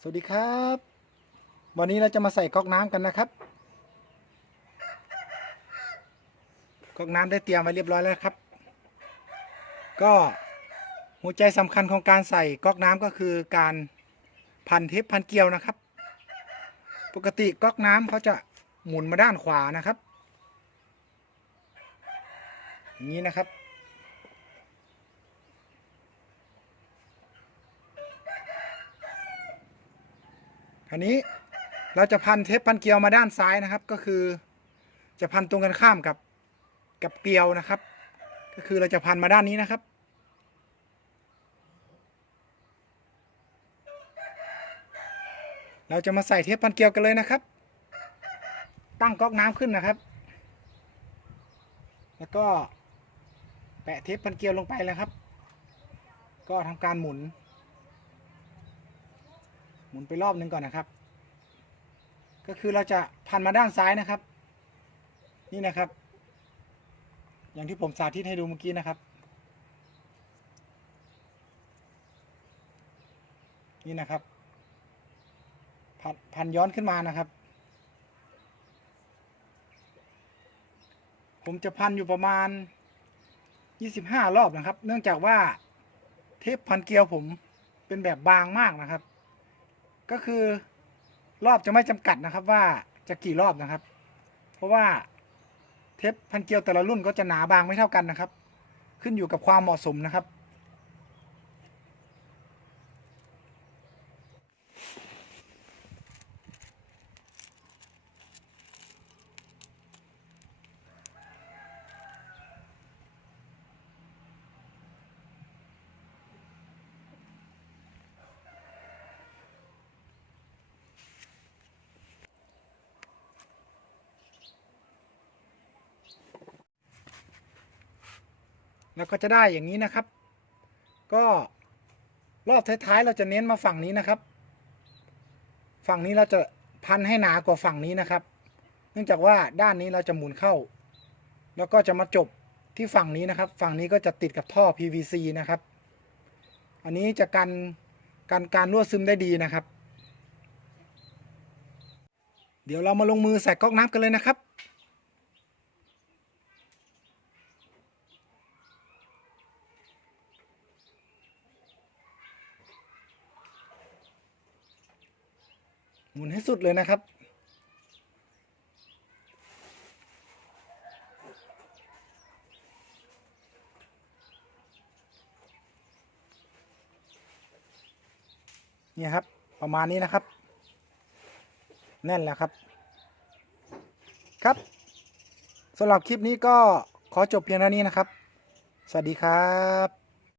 สวัสดีครับ วันนี้เราจะมาใส่ก๊อกน้ำกันนะครับ ก๊อกน้ำได้เตรียมไว้เรียบร้อยแล้วครับ ก็หัวใจสำคัญของการใส่ก๊อกน้ำก็คือการพันเทปพันเกลียวนะครับ ปกติก๊อกน้ำเขาจะหมุนมาด้านขวานะครับ อย่างนี้นะครับ คราวนี้เราจะพันเทปพันเกลียวมาด้านซ้ายนะครับ ก็คือจะพันตรงกันข้ามกับกับเกลียวนะครับ ก็คือเราจะพันมาด้านนี้นะครับ เราจะมาใส่เทปพันเกลียวกันเลยนะครับ ตั้งก๊อกน้ำขึ้นนะครับ แล้วก็แปะเทปพันเกลียวลงไปเลยครับ ก็ทำการหมุน หมุนไปรอบหนึ่งก่อนนะครับ ก็คือเราจะพันมาด้านซ้ายนะครับ นี่นะครับ อย่างที่ผมสาธิตให้ดูเมื่อกี้นะครับ นี่นะครับพันพันย้อนขึ้นมานะครับ ผมจะพันอยู่ประมาณ 25 รอบนะครับ เนื่องจากว่าเทปพันเกลียวผมเป็นแบบบางมากนะครับ ก็คือรอบจะไม่จำกัดนะครับว่าจะกี่รอบนะครับ เพราะว่าเทปพันเกลียวแต่ละรุ่นก็จะหนาบางไม่เท่ากันนะครับ ขึ้นอยู่กับความเหมาะสมนะครับ แล้วก็จะได้อย่างนี้นะครับ ก็รอบท้ายๆ เราจะเน้นมาฝั่งนี้นะครับ ฝั่งนี้เราจะพันให้หนากว่าฝั่งนี้นะครับ เนื่องจากว่าด้านนี้เราจะหมุนเข้า แล้วก็จะมาจบที่ฝั่งนี้นะครับ ฝั่งนี้ก็จะติดกับท่อ PVC นะครับ อันนี้จะกันกันการรั่วซึมได้ดีนะครับ เดี๋ยวเรามาลงมือใส่ก๊อกน้ำกันเลยนะครับ หมุนให้สุดเลยนะครับ เนี่ยครับ ประมาณนี้นะครับ แน่นแล้วครับ ครับสำหรับคลิปนี้ก็ขอจบเพียงเท่านี้นะครับ สวัสดีครับ